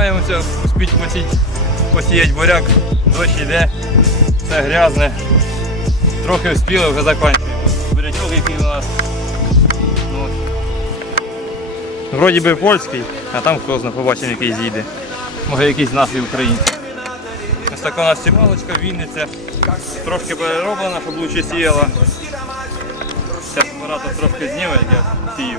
Намагаємося успіти посіяти, буряк, дощ йде, все грязне. Трохи вспіли, вже закінчуємо. Бурячок, який у нас. Ну, вроді би польський, а там хто знає, побачимо, який зійде. Може якийсь нас і український. Ось така у нас сівалочка, Вінниця. Трошки перероблена, щоб лучше сіяла. Зараз апаратор трошки зніме, як я сію.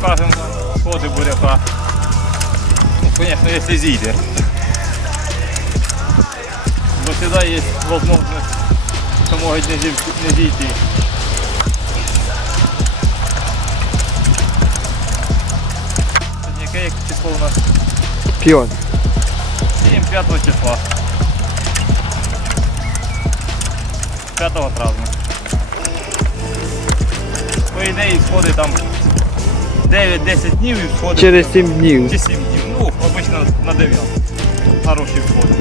покажемо ходи буряка. Ну, Звісно, якщо зійде. Бо завжди є можливість, що можуть не зійти. Яке як число у нас? 5. 7 5 числа. 5 травня. Ну, По ідеї сходи там 9-10 днів і входить. Через 7 днів. Чи 7 днів. Ну, обично на 9. Хороший сходи.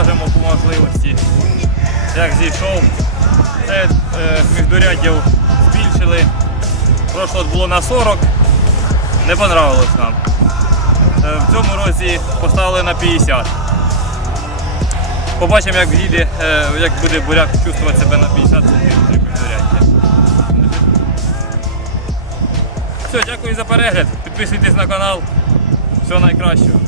Покажемо по можливості. Як зійшов. Це е, міждуряддів збільшили. Прошло було на 40. Не понравилось нам. Е, в цьому році поставили на 50. Побачимо, як е, як буде буряк чувствувати себе на 50 см міждуряддя. Все, дякую за перегляд. Підписуйтесь на канал. Всього найкращого.